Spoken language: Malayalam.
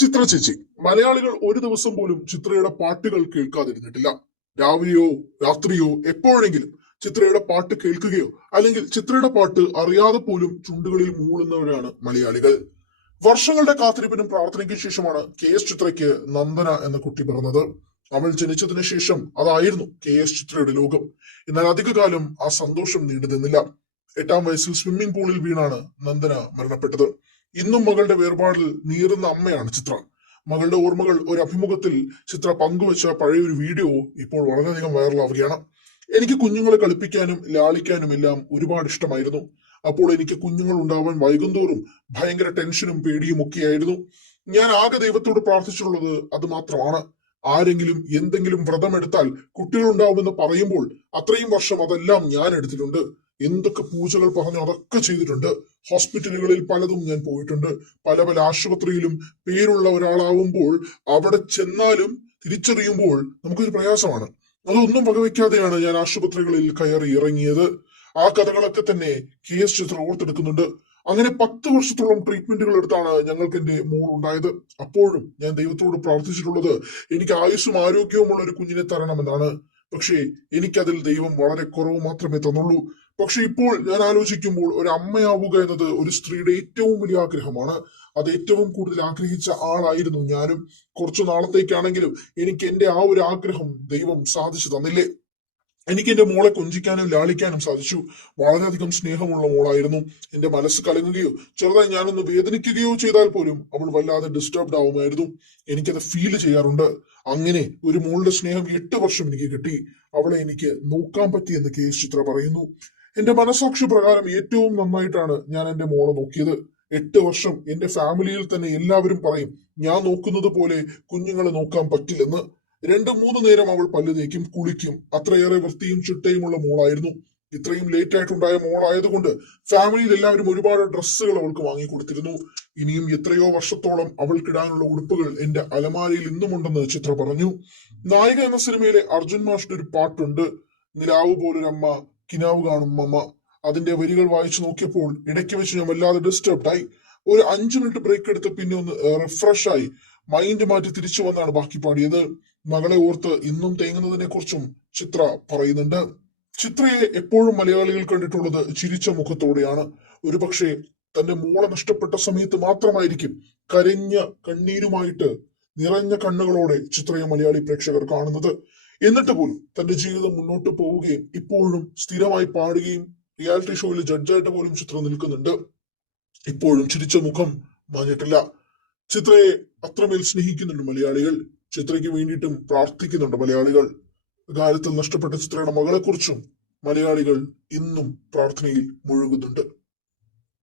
ചിത്ര ചേച്ചി മലയാളികൾ ഒരു ദിവസം പോലും ചിത്രയുടെ പാട്ടുകൾ കേൾക്കാതിരുന്നിട്ടില്ല. രാവിലെയോ രാത്രിയോ എപ്പോഴെങ്കിലും ചിത്രയുടെ പാട്ട് കേൾക്കുകയോ അല്ലെങ്കിൽ ചിത്രയുടെ പാട്ട് അറിയാതെ പോലും ചുണ്ടുകളിൽ മൂളുന്നവരാണ് മലയാളികൾ. വർഷങ്ങളുടെ കാത്തിരിപ്പിനും പ്രാർത്ഥനയ്ക്കും ശേഷമാണ് കെ എസ് ചിത്രയ്ക്ക് നന്ദന എന്ന കുട്ടി പിറന്നത്. അവൾ ജനിച്ചതിന് ശേഷം അതായിരുന്നു കെ എസ് ചിത്രയുടെ ലോകം. എന്നാൽ അധികകാലം ആ സന്തോഷം നീണ്ടു നിന്നില്ല എട്ടാം വയസ്സിൽ സ്വിമ്മിംഗ് പൂളിൽ വീണാണ് നന്ദന മരണപ്പെട്ടത്. ഇന്നും മകളുടെ വേർപാടിൽ നീറുന്ന അമ്മയാണ് ചിത്ര. മകളുടെ ഓർമ്മകൾ ഒരു അഭിമുഖത്തിൽ ചിത്ര പങ്കുവച്ച പഴയ ഒരു വീഡിയോ ഇപ്പോൾ വളരെയധികം വൈറലാവുകയാണ്. എനിക്ക് കുഞ്ഞുങ്ങളെ കളിപ്പിക്കാനും ലാളിക്കാനും എല്ലാം ഒരുപാട് ഇഷ്ടമായിരുന്നു. അപ്പോൾ എനിക്ക് കുഞ്ഞുങ്ങൾ ഉണ്ടാവാൻ വൈകുന്തോറും ഭയങ്കര ടെൻഷനും പേടിയും ഒക്കെയായിരുന്നു. ഞാൻ ആകെ ദൈവത്തോട് പ്രാർത്ഥിച്ചിട്ടുള്ളത് അത് മാത്രമാണ്. ആരെങ്കിലും എന്തെങ്കിലും വ്രതമെടുത്താൽ കുട്ടികളുണ്ടാവുമെന്ന് പറയുമ്പോൾ അത്രയും വർഷം അതെല്ലാം ഞാൻ എടുത്തിട്ടുണ്ട്. എന്തൊക്കെ പൂജകൾ പറഞ്ഞു അതൊക്കെ ചെയ്തിട്ടുണ്ട്. ഹോസ്പിറ്റലുകളിൽ പലതും ഞാൻ പോയിട്ടുണ്ട്. പല പല ആശുപത്രിയിലും പേരുള്ള ഒരാളാവുമ്പോൾ അവിടെ ചെന്നാലും തിരിച്ചറിയുമ്പോൾ നമുക്കൊരു പ്രയാസമാണ്. അതൊന്നും വകവയ്ക്കാതെയാണ് ഞാൻ ആശുപത്രികളിൽ കയറി ഇറങ്ങിയത്. ആ കഥകളൊക്കെ തന്നെ കെ എസ് ചിത്ര ഓർത്തെടുക്കുന്നുണ്ട്. അങ്ങനെ പത്ത് വർഷത്തോളം ട്രീറ്റ്മെന്റുകൾ എടുത്താണ് ഞങ്ങൾക്ക് എന്റെ മോൾ ഉണ്ടായത്. അപ്പോഴും ഞാൻ ദൈവത്തോട് പ്രാർത്ഥിച്ചിട്ടുള്ളത് എനിക്ക് ആയുസ്സും ആരോഗ്യവുമുള്ള ഒരു കുഞ്ഞിനെ തരണമെന്നാണ്. പക്ഷേ എനിക്കതിൽ ദൈവം വളരെ കുറവ് മാത്രമേ തന്നുള്ളൂ. പക്ഷെ ഇപ്പോൾ ഞാൻ ആലോചിക്കുമ്പോൾ ഒരു അമ്മയാവുക എന്നത് ഒരു സ്ത്രീയുടെ ഏറ്റവും വലിയ ആഗ്രഹമാണ്. അത് ഏറ്റവും കൂടുതൽ ആഗ്രഹിച്ച ആളായിരുന്നു ഞാനും. കുറച്ചു നാളത്തേക്കാണെങ്കിലും എനിക്ക് എന്റെ ആ ഒരു ആഗ്രഹം ദൈവം സാധിച്ചു തന്നില്ലേ? എനിക്ക് എന്റെ മോളെ കൊഞ്ചിക്കാനും ലാളിക്കാനും സാധിച്ചു. വളരെയധികം സ്നേഹമുള്ള മോളായിരുന്നു. എന്റെ മനസ്സ് കലങ്ങുകയോ ചെറുതായി ഞാനൊന്ന് വേദനിക്കുകയോ ചെയ്താൽ പോലും അവൾ വല്ലാതെ ഡിസ്റ്റർബ്ഡ് ആവുമായിരുന്നു. എനിക്കത് ഫീൽ ചെയ്യാറുണ്ട്. അങ്ങനെ ഒരു മോളുടെ സ്നേഹം എട്ട് വർഷം എനിക്ക് കിട്ടി. അവളെ എനിക്ക് നോക്കാൻ പറ്റിയെന്ന് കെ എസ് ചിത്ര പറയുന്നു. എന്റെ മനസാക്ഷി പ്രകാരം ഏറ്റവും നന്നായിട്ടാണ് ഞാൻ എന്റെ മോളെ നോക്കിയത്. എട്ട് വർഷം എന്റെ ഫാമിലിയിൽ തന്നെ എല്ലാവരും പറയും ഞാൻ നോക്കുന്നത് പോലെ കുഞ്ഞുങ്ങളെ നോക്കാൻ പറ്റില്ലെന്ന്. രണ്ടു മൂന്ന് നേരം അവൾ പല്ല് തേക്കും കുളിക്കും. അത്രയേറെ വൃത്തിയും ചിട്ടയുമുള്ള മോളായിരുന്നു. ഇത്രയും ലേറ്റ് ആയിട്ടുണ്ടായ മോളായതുകൊണ്ട് ഫാമിലിയിൽ എല്ലാവരും ഒരുപാട് ഡ്രസ്സുകൾ അവൾക്ക് വാങ്ങി കൊടുത്തിരുന്നു ഇനിയും എത്രയോ വർഷത്തോളം അവൾക്കിടാനുള്ള ഉടുപ്പുകൾ എന്റെ അലമാരയിൽ ഇന്നുമുണ്ടെന്ന് ചിത്ര പറഞ്ഞു. നായിക എന്ന സിനിമയിലെ അർജുൻ മാഷിന്റെ ഒരു പാട്ടുണ്ട്. നിലാവ് പോലൊരമ്മ കിനാവ് കാണും മമ്മ. അതിന്റെ വരികൾ വായിച്ചു നോക്കിയപ്പോൾ ഇടയ്ക്ക് വെച്ച് ഞാൻ വല്ലാതെ ഡിസ്റ്റർബ്ഡ് ആയി. ഒരു അഞ്ചു മിനിറ്റ് ബ്രേക്ക് എടുത്ത് പിന്നെ ഒന്ന് റിഫ്രഷ് ആയി. മൈൻഡ് മാറ്റി തിരിച്ചു വന്നാണ് ബാക്കി പാടിയത്. മകളെ ഓർത്ത് ഇന്നും തേങ്ങുന്നതിനെ കുറിച്ചും ചിത്ര പറയുന്നുണ്ട്. ചിത്രയെ എപ്പോഴും മലയാളികൾ കണ്ടിട്ടുള്ളത് ചിരിച്ച മുഖത്തോടെയാണ്. ഒരുപക്ഷെ തന്റെ മോളെ നഷ്ടപ്പെട്ട സമയത്ത് മാത്രമായിരിക്കും കരഞ്ഞ കണ്ണീരുമായിട്ട് നിറഞ്ഞ കണ്ണുകളോടെ ചിത്രയെ മലയാളി പ്രേക്ഷകർ കാണുന്നത്. എന്നിട്ട് പോലും തന്റെ ജീവിതം മുന്നോട്ട് പോവുകയും ഇപ്പോഴും സ്ഥിരമായി പാടുകയും റിയാലിറ്റി ഷോയിൽ ജഡ്ജായിട്ട് പോലും ചിത്ര നിൽക്കുന്നുണ്ട്. ഇപ്പോഴും ചിരിച്ച മുഖം മാഞ്ഞിട്ടില്ല. ചിത്രയെ അത്രമേൽ സ്നേഹിക്കുന്നുണ്ട് മലയാളികൾ. ചിത്രയ്ക്ക് വേണ്ടിയിട്ടും പ്രാർത്ഥിക്കുന്നുണ്ട് മലയാളികൾ. കാര്യത്തിൽ നഷ്ടപ്പെട്ട ചിത്രയുടെ മകളെക്കുറിച്ചും മലയാളികൾ ഇന്നും പ്രാർത്ഥനയിൽ മുഴുകുന്നുണ്ട്